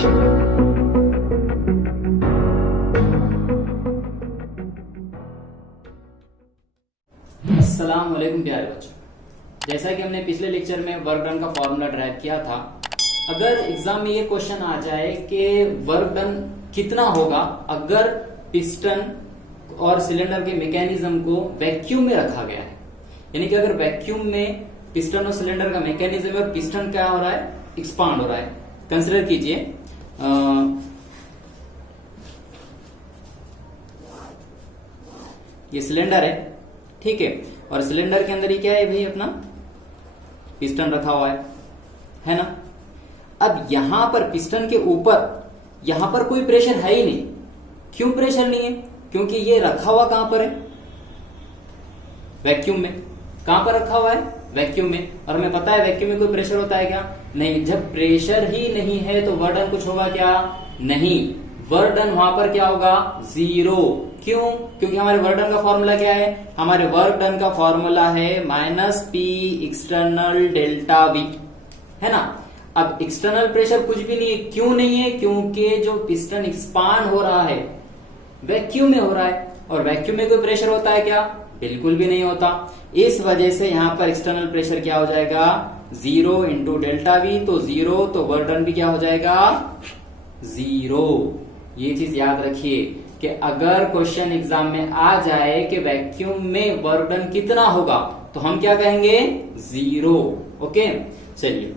अस्सलाम वालेकुम प्यारे बच्चों, जैसा कि हमने पिछले लेक्चर में वर्क डन का फॉर्मूला ड्राइव किया था। अगर एग्जाम में ये क्वेश्चन आ जाए कि वर्क डन कितना होगा अगर पिस्टन और सिलेंडर के मैकेनिज्म को वैक्यूम में रखा गया है, यानी कि अगर वैक्यूम में पिस्टन और सिलेंडर का मैकेनिज्म है और पिस्टन क्या हो रहा है, एक्सपांड हो रहा है। कंसिडर कीजिए ये सिलेंडर है, ठीक है, और सिलेंडर के अंदर ही क्या है भाई, अपना पिस्टन रखा हुआ है ना। अब यहां पर पिस्टन के ऊपर यहां पर कोई प्रेशर है ही नहीं। क्यों प्रेशर नहीं है? क्योंकि ये रखा हुआ कहां पर है, वैक्यूम में। कहां पर रखा हुआ है, वैक्यूम में। और हमें पता है वैक्यूम में कोई प्रेशर होता है क्या? नहीं। जब प्रेशर ही नहीं है तो वर्क डन कुछ होगा क्या? नहीं। वर्क डन वहां पर क्या होगा? जीरो। क्यों? क्योंकि हमारे वर्क डन का फॉर्मूला क्या है? हमारे वर्क डन का फॉर्मूला है minus P external delta we, है ना। अब एक्सटर्नल प्रेशर कुछ भी नहीं है। क्यों नहीं है? क्योंकि जो पिस्टन एक्सपांड हो रहा है वैक्यूम में हो रहा है, और वैक्यूम में कोई प्रेशर होता है क्या? बिल्कुल भी नहीं होता। इस वजह से यहां पर एक्सटर्नल प्रेशर क्या हो जाएगा? जीरो इंटू डेल्टा वी, तो जीरो, तो वर्क डन भी क्या हो जाएगा? जीरो। ये चीज याद रखिए कि अगर क्वेश्चन एग्जाम में आ जाए कि वैक्यूम में वर्क डन कितना होगा तो हम क्या कहेंगे? जीरो। ओके, चलिए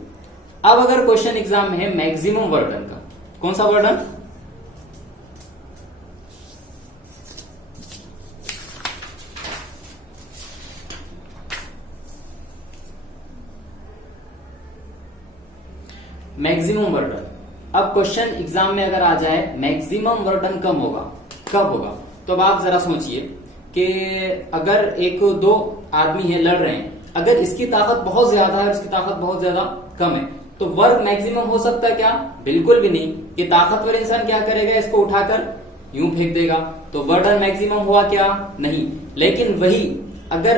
अब अगर क्वेश्चन एग्जाम में है मैक्सिमम वर्क डन का, कौन सा work done? Maximum work done. अब क्वेश्चन एग्जाम में अगर आ जाए मैक्सिमम वर्क डन कब होगा, कब होगा, तो अब आप जरा सोचिए कि अगर एक दो आदमी है, लड़ रहे हैं, अगर इसकी ताकत बहुत ज्यादा है, इसकी ताकत बहुत ज्यादा कम है, तो वर्क मैक्सिमम हो सकता है क्या? बिल्कुल भी नहीं। ये ताकतवर इंसान क्या करेगा? इसको उठाकर यूं फेंक देगा, तो वर्क डन मैक्सिमम हुआ क्या? नहीं। लेकिन वही अगर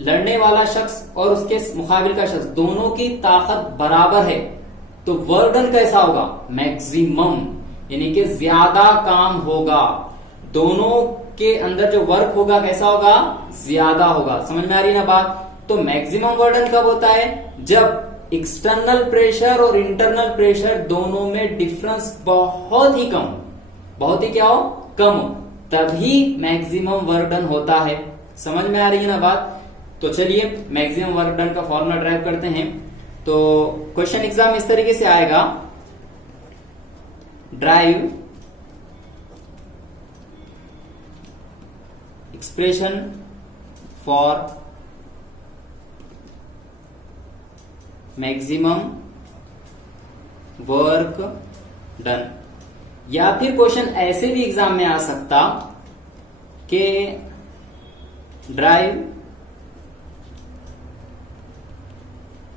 लड़ने वाला शख्स और उसके मुकाबिल का शख्स दोनों की ताकत बराबर है तो वर्क डन कैसा होगा? मैक्सिमम, यानी कि ज्यादा काम होगा। दोनों के अंदर जो वर्क होगा कैसा होगा? ज्यादा होगा। समझ में आ रही ना बात? तो मैक्सिमम वर्क डन कब होता है? जब एक्सटर्नल प्रेशर और इंटरनल प्रेशर दोनों में डिफरेंस बहुत ही कम, बहुत ही क्या हो? कम हो, तभी मैक्सिमम वर्क डन होता है। समझ में आ रही है ना बात? तो चलिए मैक्सिमम वर्क डन का फॉर्मूला ड्राइव करते हैं। तो क्वेश्चन एग्जाम इस तरीके से आएगा, drive expression for maximum work done. या फिर क्वेश्चन ऐसे भी एग्जाम में आ सकता कि drive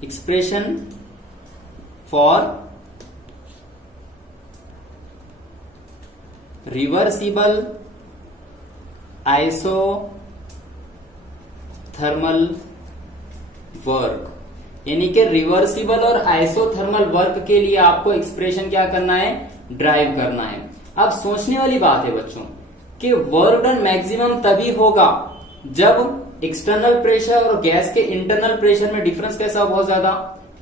expression for reversible isothermal work, यानी कि रिवर्सिबल और आइसोथर्मल वर्क के लिए आपको एक्सप्रेशन क्या करना है? ड्राइव करना है। अब सोचने वाली बात है बच्चों कि वर्क डन मैक्सिमम तभी होगा जब एक्सटर्नल प्रेशर और गैस के इंटरनल प्रेशर में डिफरेंस कैसा? बहुत ज्यादा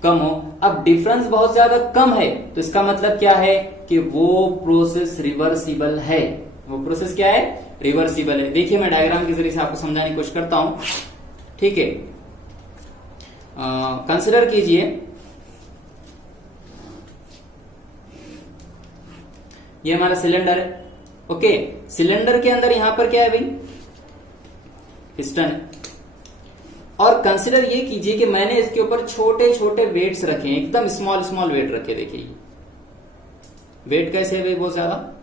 कम हो। अब डिफरेंस बहुत ज्यादा कम है तो इसका मतलब क्या है कि वो प्रोसेस रिवर्सिबल है। वो प्रोसेस क्या है? रिवर्सिबल है। देखिए मैं डायग्राम के जरिए से आपको समझाने की कोशिश करता हूं, ठीक है। कंसिडर कीजिए ये हमारा सिलेंडर है, ओके। सिलेंडर के अंदर यहां पर क्या है भाई? पिस्टन है। और कंसिडर ये कीजिए कि मैंने इसके ऊपर छोटे छोटे वेट्स रखे हैं, एकदम स्मॉल स्मॉल वेट रखे। देखिए वेट कैसे है भाई? बहुत ज्यादा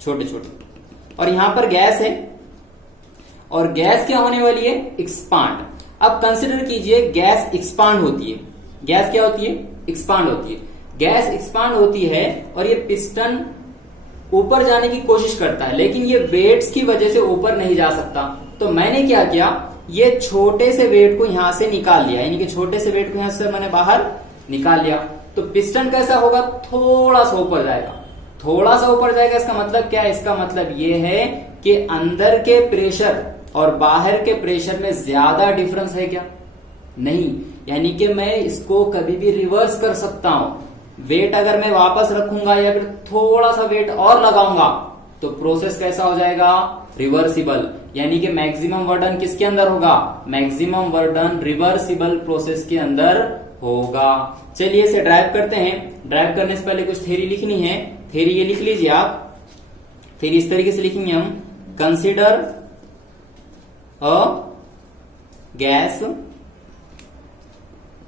छोटे छोटे। और यहां पर गैस है, और गैस क्या होने वाली है? एक्सपांड। अब कंसिडर कीजिए गैस एक्सपांड होती है। गैस क्या होती है? एक्सपांड होती है। गैस एक्सपांड होती है और ये पिस्टन ऊपर जाने की कोशिश करता है, लेकिन ये वेट्स की वजह से ऊपर नहीं जा सकता। तो मैंने क्या किया? ये छोटे से वेट को यहां से निकाल लिया, यानी कि छोटे से वेट को यहां से मैंने बाहर निकाल लिया। तो पिस्टन कैसा होगा, थोड़ा सा ऊपर जाएगा। थोड़ा सा ऊपर जाएगा इसका मतलब क्या है, इसका मतलब ये है कि अंदर के प्रेशर और बाहर के प्रेशर में ज्यादा डिफरेंस है क्या, नहीं। यानी कि मैं इसको कभी भी रिवर्स कर सकता हूं। वेट अगर मैं वापस रखूंगा या फिर थोड़ा सा वेट और लगाऊंगा तो प्रोसेस कैसा हो जाएगा, रिवर्सिबल। यानी कि मैक्सिमम वर्डन किसके अंदर होगा, मैक्सिमम वर्डन रिवर्सिबल प्रोसेस के अंदर होगा। चलिए इसे ड्राइव करते हैं। ड्राइव करने से पहले कुछ थ्योरी लिखनी है। थ्योरी ये लिख लीजिए आप। थ्योरी इस तरीके से लिखेंगे हम, consider a gas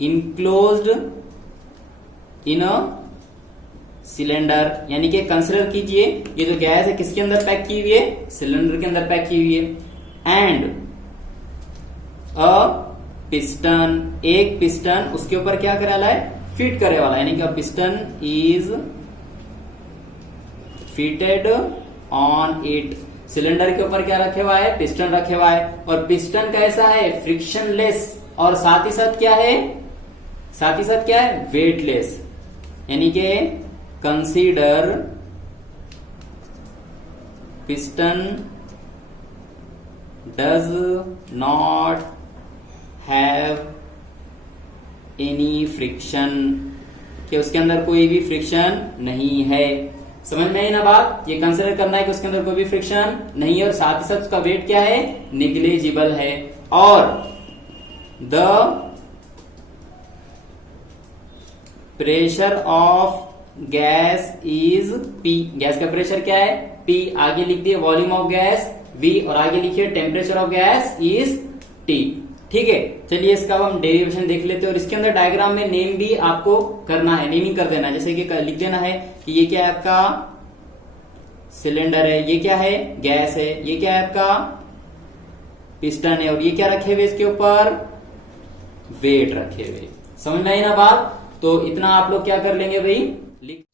enclosed in a cylinder. यानी कि कंसिडर कीजिए ये जो गैस है किसके अंदर पैक की हुई है, सिलेंडर के अंदर पैक की हुई है। एंड अ पिस्टन, एक पिस्टन उसके ऊपर क्या करे वाला है, फिट करे वाला। यानी कि a piston is fitted on it. Cylinder के ऊपर क्या रखे हुआ है, पिस्टन रखे हुआ है। और पिस्टन कैसा है, फ्रिक्शनलेस, और साथ ही साथ क्या है, साथ ही साथ क्या है, वेटलेस। यानी कि consider piston does not have any friction, कि उसके अंदर कोई भी फ्रिक्शन नहीं है। समझ में आई ना बात, ये कंसिडर करना है कि उसके अंदर कोई भी फ्रिक्शन नहीं है और साथ ही साथ उसका वेट क्या है, निग्लिजिबल है। और the pressure of gas is P, gas का प्रेशर क्या है, P। आगे लिख दिए वॉल्यूम ऑफ गैस V और आगे लिखिए temperature of gas is T। ठीक है, चलिए इसका हम डेरिवेशन देख लेते हैं। और इसके अंदर डायग्राम में नेम भी आपको करना है, नेमिंग कर देना है। जैसे कि लिख देना है कि ये क्या है आपका सिलेंडर है, ये क्या है गैस है, ये क्या है आपका पिस्टन है, और ये क्या रखे हुए इसके ऊपर, वेट रखे हुए। समझ में आई ना बात, तो इतना आप लोग क्या कर लेंगे भाई, लिख।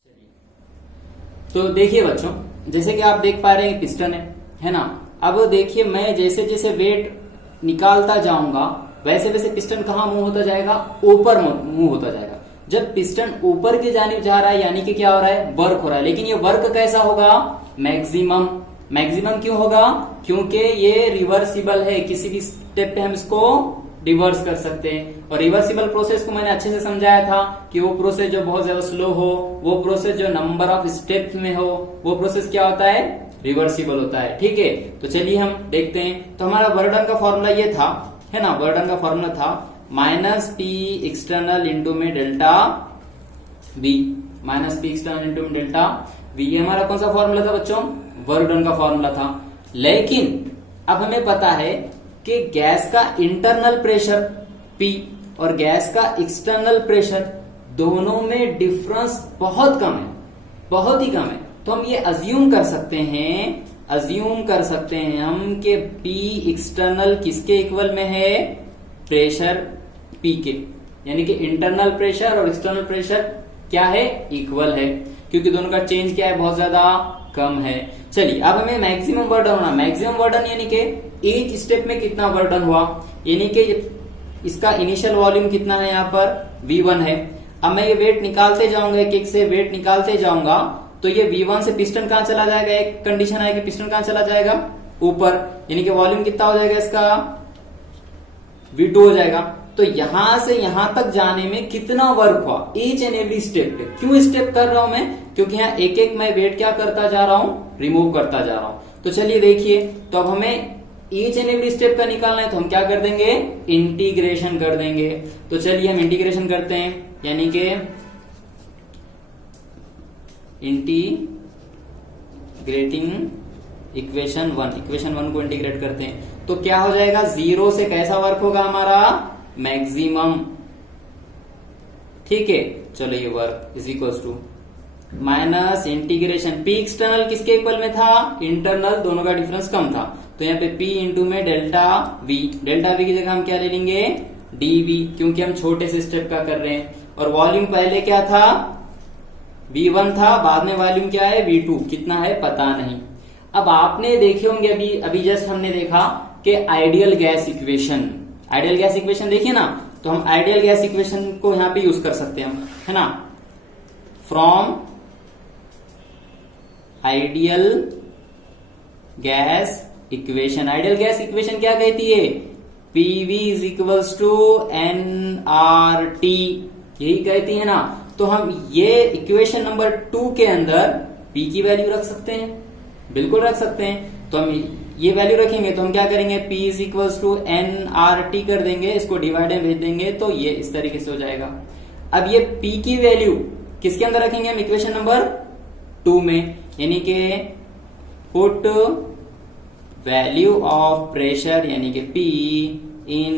तो देखिए बच्चों, जैसे कि आप देख पा रहे हैं पिस्टन है ना। अब देखिए मैं जैसे जैसे वेट निकालता जाऊंगा वैसे वैसे पिस्टन कहाँ मूव होता जाएगा, ऊपर मूव होता जाएगा। जब पिस्टन ऊपर की जानिब जा रहा है यानी कि क्या हो रहा है, वर्क हो रहा है। लेकिन ये वर्क कैसा होगा, मैक्सिमम। मैक्सिमम क्यों होगा, क्योंकि ये रिवर्सिबल है, किसी भी स्टेप पे हम इसको रिवर्स कर सकते हैं। और रिवर्सिबल प्रोसेस को मैंने अच्छे से समझाया था कि वो प्रोसेस जो बहुत ज्यादा स्लो हो, वो प्रोसेस जो नंबर ऑफ स्टेप में हो, वो प्रोसेस क्या होता है, रिवर्सिबल होता है। ठीक है, तो चलिए हम देखते हैं। तो हमारा वर्डन का फॉर्मूला ये था, है ना, वर्डन का फॉर्मूला था -P एक्सटर्नल इंटू में delta V, -P external into में डेल्टा V। ये हमारा कौन सा फॉर्मूला था बच्चों, वर्डन का फॉर्मूला था। लेकिन अब हमें पता है कि गैस का इंटरनल प्रेशर P और गैस का एक्सटर्नल प्रेशर दोनों में डिफरेंस बहुत कम है, बहुत ही कम है। तो हम ये अज्यूम कर सकते हैं हम कि P एक्सटर्नल किसके इक्वल में है, प्रेशर P के। यानी कि इंटरनल प्रेशर और एक्सटर्नल प्रेशर क्या है, इक्वल है, क्योंकि दोनों का चेंज क्या है, बहुत ज्यादा कम है। चलिए अब हमें मैक्सिमम वर्डन होना, मैक्सिमम वर्डन यानी कि एक स्टेप में कितना वर्डन हुआ, यानी कि इसका इनिशियल वॉल्यूम कितना है, यहाँ पर V1 है। अब मैं ये वेट निकालते जाऊंगा, एक एक से वेट निकालते जाऊंगा, तो ये V1 से पिस्टन कहां चला जाएगा, एक कंडीशन आएगी, पिस्टन कहां चला जाएगा, ऊपर। यानी कि वॉल्यूम कितना हो जाएगा इसका, V2 हो जाएगा। तो यहां से यहां तक जाने में कितना वर्क हुआ, ईच एंड एवरी स्टेप पे। क्यों स्टेप कर रहा हूं मैं, क्योंकि यहाँ एक एक मैं वेट क्या करता जा रहा हूं, रिमूव करता जा रहा हूं। तो चलिए देखिए, तो अब हमें ईच एंड एवरी स्टेप का निकालना है, तो हम क्या कर देंगे, इंटीग्रेशन कर देंगे। तो चलिए हम इंटीग्रेशन करते हैं, यानी कि इंटीग्रेटिंग इक्वेशन 1 को इंटीग्रेट करते हैं। तो क्या हो जाएगा, 0 से कैसा वर्क होगा हमारा, मैक्सिमम। ठीक है, चलो ये work is equal to minus integration P external किसके इक्वल में था, इंटरनल, दोनों का डिफरेंस कम था। तो यहाँ पे P इंटू में डेल्टा V, डेल्टा V की जगह हम क्या ले लेंगे, dV, क्योंकि हम छोटे से स्टेप का कर रहे हैं। और वॉल्यूम पहले क्या था, V1 था, बाद में वॉल्यूम क्या है, V2, कितना है पता नहीं। अब आपने देखे होंगे अभी जस्ट हमने देखा कि ideal gas equation, ideal gas equation देखिए ना, तो हम आइडियल गैस इक्वेशन को यहाँ पे यूज कर सकते हैं, है ना। From ideal gas equation. Ideal gas equation क्या कहती है? PV is equals to nRT, यही कहती है ना। तो हम ये इक्वेशन नंबर 2 के अंदर P की वैल्यू रख सकते हैं, बिल्कुल रख सकते हैं। तो हम ये वैल्यू रखेंगे तो हम क्या करेंगे, P is equals to nRT कर देंगे, इसको डिवाइड में भेज देंगे तो ये इस तरीके से हो जाएगा। अब ये P की वैल्यू किसके अंदर रखेंगे हम? इक्वेशन नंबर 2 में, यानी कि पुट वैल्यू ऑफ प्रेशर यानी कि P इन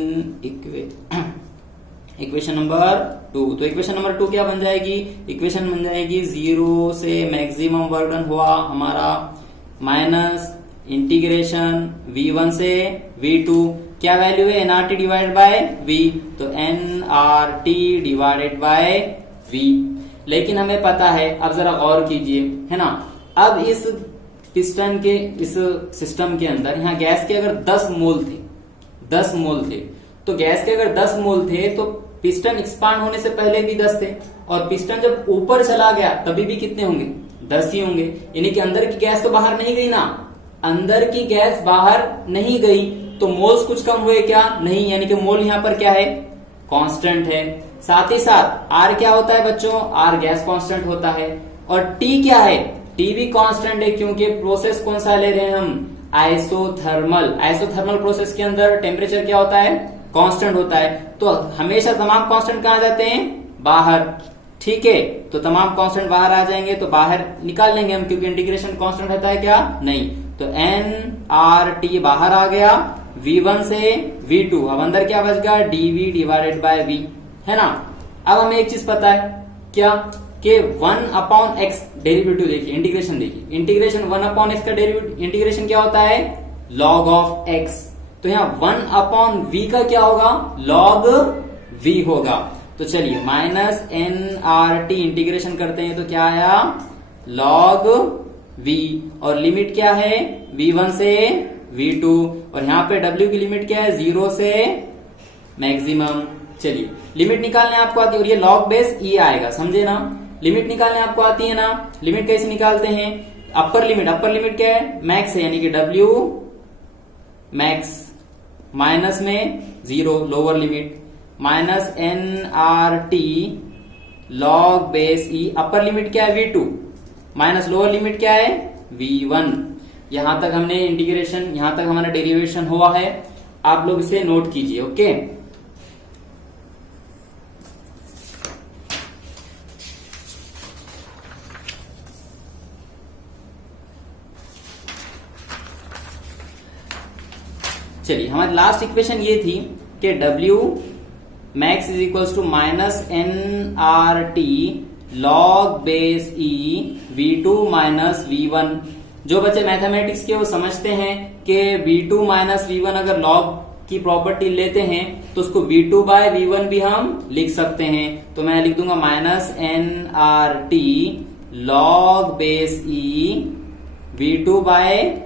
इक्वेशन नंबर 2। तो इक्वेशन नंबर 2 क्या बन जाएगी? इक्वेशन बन जाएगी 0 से मैक्सिमम वर्क डन हुआ हमारा माइनस इंटीग्रेशन V1 से V2, क्या वैल्यू है? nRT डिवाइडेड बाय V, तो nRT डिवाइडेड बाय V। लेकिन हमें पता है, अब जरा गौर कीजिए, है ना, अब इस पिस्टन के इस सिस्टम के अंदर यहाँ गैस के अगर 10 मोल थे, 10 मोल थे, तो गैस के अगर 10 मोल थे तो पिस्टन एक्सपांड होने से पहले भी 10 थे, और पिस्टन जब ऊपर चला गया तभी भी कितने होंगे? 10 ही होंगे। यानी कि अंदर की गैस तो बाहर नहीं गई ना, अंदर की गैस बाहर नहीं गई, तो मोल्स कुछ कम हुए क्या? नहीं, यानी कि मोल यहाँ पर क्या है? कांस्टेंट है। साथ ही साथ आर क्या होता है बच्चों? आर गैस कांस्टेंट होता है। और टी क्या है? टी भी कांस्टेंट है, क्योंकि प्रोसेस कौन सा ले रहे हैं हम? आइसोथर्मल। आइसोथर्मल प्रोसेस के अंदर टेम्परेचर क्या होता है? कांस्टेंट होता है। तो हमेशा तमाम कांस्टेंट कहां जाते हैं? बाहर। ठीक है, तो तमाम कांस्टेंट बाहर आ जाएंगे, तो बाहर निकाल लेंगे हम, क्योंकि इंटीग्रेशन कांस्टेंट रहता है क्या? नहीं। तो nRT बाहर आ गया V1 से V2, अब अंदर क्या बच गया? dV डिवाइडेड बाय V, है ना। अब हमें एक चीज पता है, क्या? कि 1/x डेरिवेटिव देखिए, इंटीग्रेशन देखिए, इंटीग्रेशन 1/x का डेरिवेटिव इंटीग्रेशन क्या होता है? log of x। तो यहाँ 1/v का क्या होगा? log v होगा। तो चलिए माइनस nRT इंटीग्रेशन करते हैं तो क्या आया? log v, और लिमिट क्या है? V1 से V2, और यहाँ पे W की लिमिट क्या है? 0 से मैक्सिमम। चलिए लिमिट निकालने आपको आती है, और ये log बेस e आएगा, समझे ना। लिमिट निकालने आपको आती है ना। लिमिट कैसे निकालते हैं? अपर लिमिट क्या है? मैक्स है, यानी कि W मैक्स माइनस में 0 lower limit, minus nRT log base e। Upper limit क्या है? V2 माइनस लोअर लिमिट क्या है? V1। यहां तक हमने इंटीग्रेशन, यहां तक हमारा डेरिवेशन हुआ है, आप लोग इसे नोट कीजिए। ओके, चलिए हमारी लास्ट इक्वेशन ये थी कि W max is equals to minus nRT log base e V2 minus V1। जो बच्चे मैथमेटिक्स के वो समझते हैं कि V2 माइनस V1 अगर log की प्रॉपर्टी लेते हैं तो उसको V2 बाय V1 भी हम लिख सकते हैं। तो मैं लिख दूंगा minus nRT log base e V2 by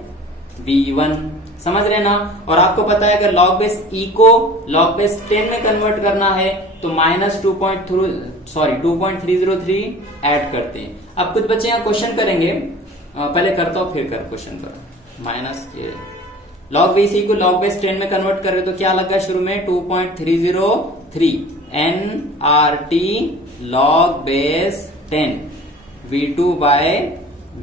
V1, समझ रहे ना। और आपको पता है अगर log बेस e को log बेस 10 में कन्वर्ट करना है तो माइनस 2.303 ऐड करते हैं। अब कुछ बच्चे यहाँ क्वेश्चन करेंगे, पहले करता हूं फिर कर क्वेश्चन करो। माइनस log बेस e को log बेस 10 में कन्वर्ट कर रहे तो क्या लगा शुरू में? 2.303 nRT log base 10 V2 by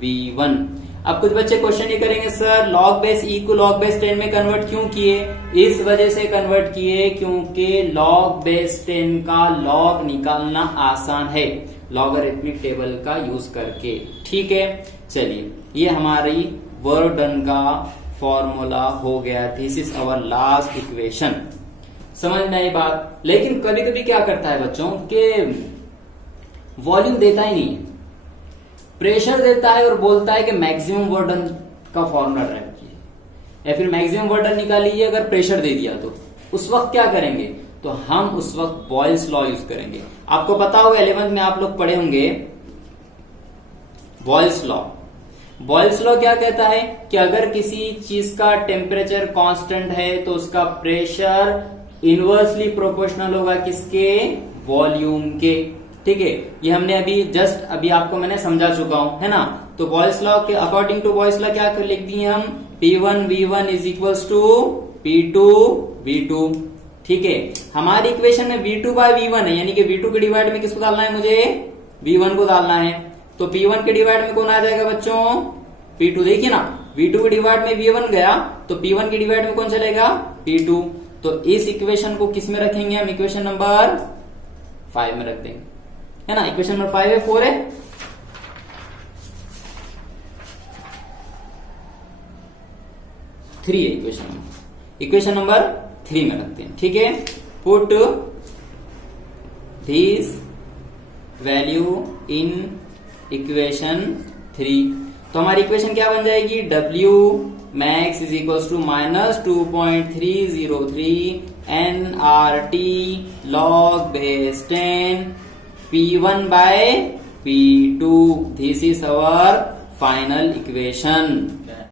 V1। अब कुछ बच्चे क्वेश्चन ये करेंगे, सर log बेस e को log बेस 10 में कन्वर्ट क्यों किए? इस वजह से कन्वर्ट किए क्योंकि log बेस 10 का log निकालना आसान है लॉगरिथमिक टेबल का यूज करके। ठीक है, चलिए ये हमारी वर्क डन का फॉर्मूला हो गया। This is our last equation. समझ में आई बात? लेकिन कभी कभी क्या करता है बच्चों के वॉल्यूम देता ही नहीं है, प्रेशर देता है और बोलता है कि मैक्सिमम वर्क डन का फॉर्मूला रखिए, या फिर मैक्सिमम वर्क डन निकालिए। अगर प्रेशर दे दिया तो उस वक्त क्या करेंगे? तो हम उस वक्त बॉयल्स लॉ यूज करेंगे। आपको पता होगा 11th में आप लोग पढ़े होंगे बॉयल्स लॉ। बॉयल्स लॉ क्या कहता है कि अगर किसी चीज का टेम्परेचर कांस्टेंट है तो उसका प्रेशर इनवर्सली प्रोपोर्शनल होगा किसके? वॉल्यूम के। ठीक है, ये हमने अभी आपको मैंने समझा चुका हूं, है ना। तो बॉयस लॉ के अकॉर्डिंग टू बॉयस लॉ क्या लिख दिए हम, P1 V1 is equals to P2 V2। ठीक है, हमारी इक्वेशन में V2 बाय V1 है, यानी कि V2 के डिवाइड में किसको डालना है, मुझे V1 को डालना है। तो P1 के डिवाइड में कौन आ जाएगा बच्चों, P2। देखिए ना, V2 के डिवाइड में V1 गया तो P1 के डिवाइड में कौन चलेगा, P2। तो इस इक्वेशन को किस में रखेंगे हम, इक्वेशन नंबर 5 में रख देंगे, है ना। इक्वेशन नंबर 5 है, 4 है, 3 है इक्वेशन नंबर 3 में रखते हैं। ठीक है, put this value in equation 3। तो हमारी इक्वेशन क्या बन जाएगी, W max is equal to -2.303 nRT log base 10 P1 by P2। This is our final equation.